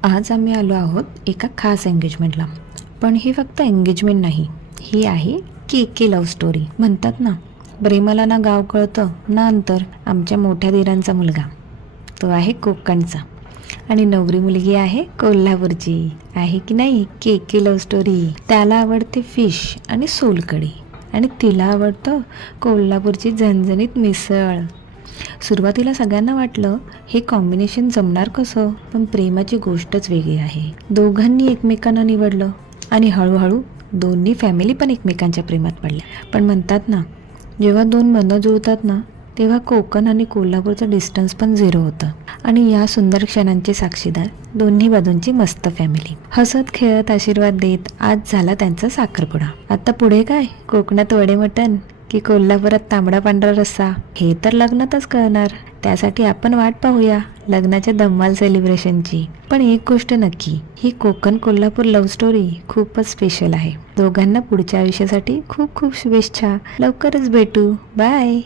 आज आम्ही आलो आहोत एका खास एंगेजमेंटला. पण ही फक्त एंगेजमेंट नाही, ही आहे के लव्ह स्टोरी. म्हणतात ना, प्रेमाला ना गाव कळतं ना अंतर. आमच्या मोठ्या दिरांचा मुलगा तो आहे कोकणचा आणि नवरी मुलगी आहे कोल्हापूरची. आहे की नाही के लव्ह स्टोरी. त्याला आवडते फिश आणि सोलकढी आणि तिला आवडतं कोल्हापूरची झणझणीत मिसळ. सुरुवातीला सगळ्यांना वाटलं हे कॉम्बिनेशन जमणार कसं, पण प्रेमाची गोष्टच वेगळी आहे. दोघांनी एकमेकांना निवडलं आणि हळूहळू दोन्ही फॅमिली पण एकमेकांच्या प्रेमात पडल्या. पण म्हणतात ना, जेव्हा दोन मनं जुळतात ना, तेव्हा कोकण आणि कोल्हापूरचं डिस्टन्स पण 0 होतं. आणि या सुंदर क्षणांचे साक्षीदार दोन्ही बाजूंची मस्त फॅमिली. हसत खेळत आशीर्वाद देत आज झाला त्यांचा साखरपुडा. आता पुढे काय, कोकणात वडे मटण की कोल्हापुरात तांबडा पांढरा रस्सा, हे तर लग्नातच कळणार. त्यासाठी आपण वाट पाहूया लग्नाच्या धम्माल सेलिब्रेशनची. पण एक गोष्ट नक्की, ही कोकण कोल्हापूर लव्ह स्टोरी खूपच स्पेशल आहे. दोघांना पुढच्या आयुष्यासाठी खूप खूप शुभेच्छा. लवकरच भेटू. बाय.